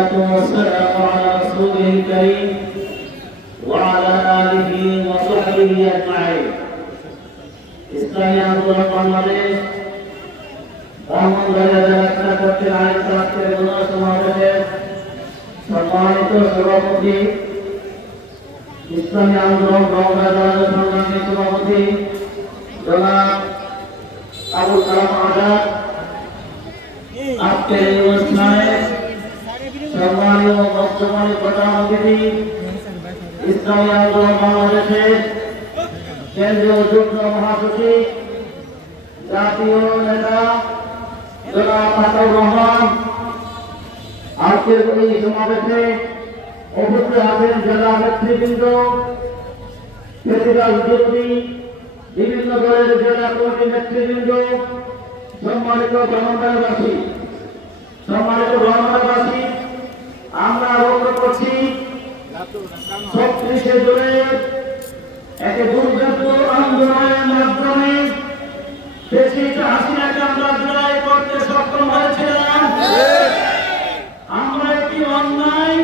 والصلاة والسلام على رسوله الكريم وعلى آله وصحبه أجمعين করতে সম্মানিত সভাপতি ইসলামী আন্দোলন সভাপতি আবুল কালাম আজাদ আজকের অনুষ্ঠানে সম্মানিত প্রধান অতিথি ইসলামী আন্দোলন বাংলাদেশের কেন্দ্রীয় যুগ্ম মহাসচিব, জাতীয় নেতা জনাব আতাউর রহমান আজকের এই সমাবেশে উপস্থিত আছেন জেলা নেতৃবৃন্দ, প্রেসিডেন্ট ডিউটি বিভিন্ন দলের জেলা কমিটি নেতৃবৃন্দ, সম্মানিত ভ্রমণবাসী সম্মানিত ভ্রমণবাসী ছত্রিশে জুলাই একে দুর্দান্ত আন্দোলনের মাধ্যমে করতে আমরা অন্যায়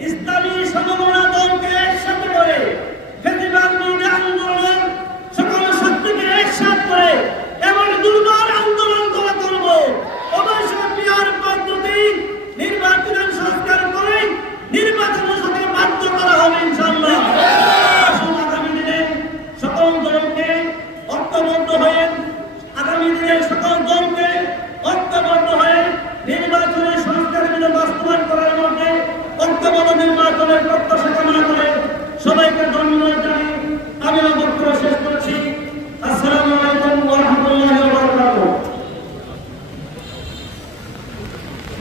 ইসলামী সমগ্র